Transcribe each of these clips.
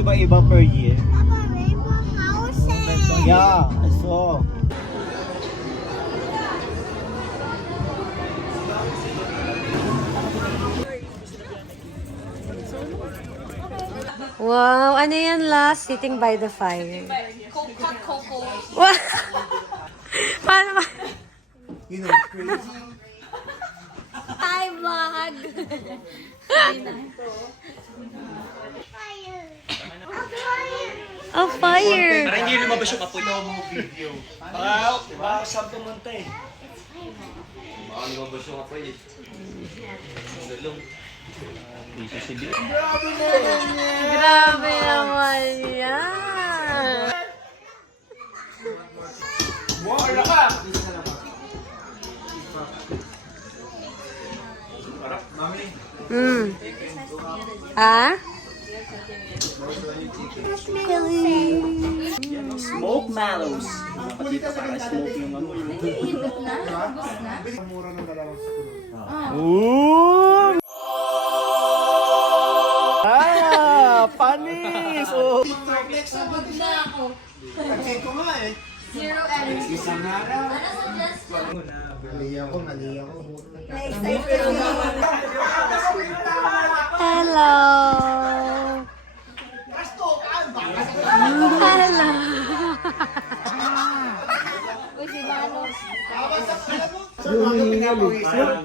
Iba-iba per year. Papa, rainbow houses. Yeah, I saw. Wow, ano yan last? Sitting by the fire. Coco. Paano ba? You know, crazy. Hi, vlog! Fire. Oh, fire! Para hindi lumabas yung apoy. Video. Baka saan pumunta eh. Baka lumabas yung apoy eh. Salong. Grabe naman yan! Wala ka! Ah? Smoke mallows. Nakapatita para smoke yung amoy. Ooh! Ah, panis! Oh. Check ko nga eh. Zero energy. Isang araw. Mali ako. Hello! Hello!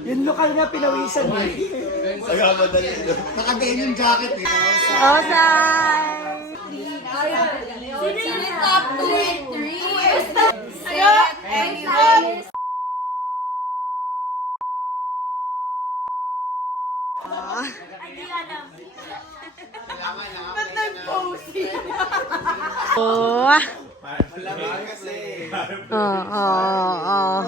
Yung lokal na pinawisan eh. Kaya madali. Naka-denim jacket eh. Osay! Sino yung top 2 and 3? Ayun! Oh! Oh, oh, oh.